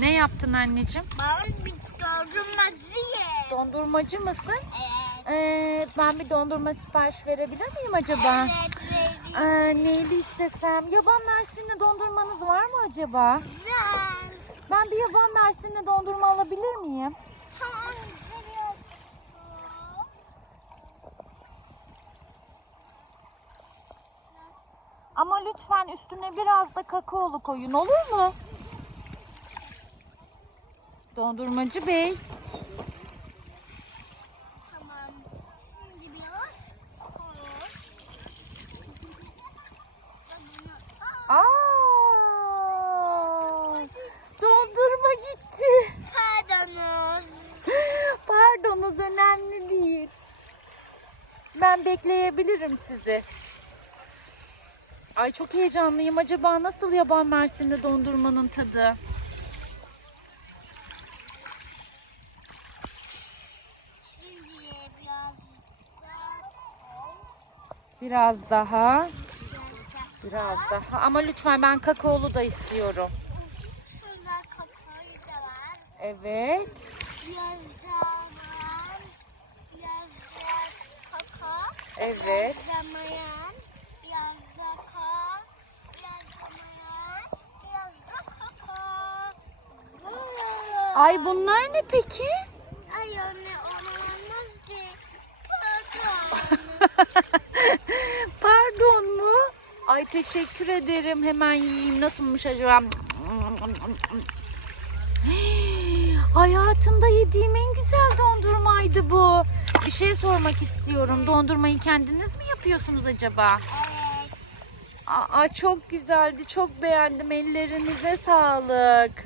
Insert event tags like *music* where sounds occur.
Ne yaptın anneciğim? Ben bir dondurmacıyım. Dondurmacı mısın? Evet. Ee, ben bir dondurma sipariş verebilir miyim acaba? Evet, Ee, neyli istesem? Yaban mersinli dondurmanız var mı acaba? Ben. Ben bir yaban mersinli dondurma alabilir miyim? Ama lütfen üstüne biraz da kakaolu koyun olur mu? Dondurmacı bey. Tamam. Şimdi biraz koy. Aa! Dondurma gitti. Pardonuz. Pardonuz önemli değil. Ben bekleyebilirim sizi. Ay çok heyecanlıyım. Acaba nasıl yaban mersinde dondurmanın tadı? Şimdi biraz daha koy. Biraz daha. Biraz daha. Ama lütfen ben kakaolu da istiyorum. Evet. Evet. Ay bunlar ne peki? Ay anne olmaz ki. *laughs* Ay teşekkür ederim. Hemen yiyeyim. Nasılmış acaba? *gasps* Hayatımda yediğim en güzel dondurmaydı bu. Bir şey sormak istiyorum. Dondurmayı kendiniz mi yapıyorsunuz acaba? Evet. Aa, çok güzeldi. Çok beğendim. Ellerinize sağlık.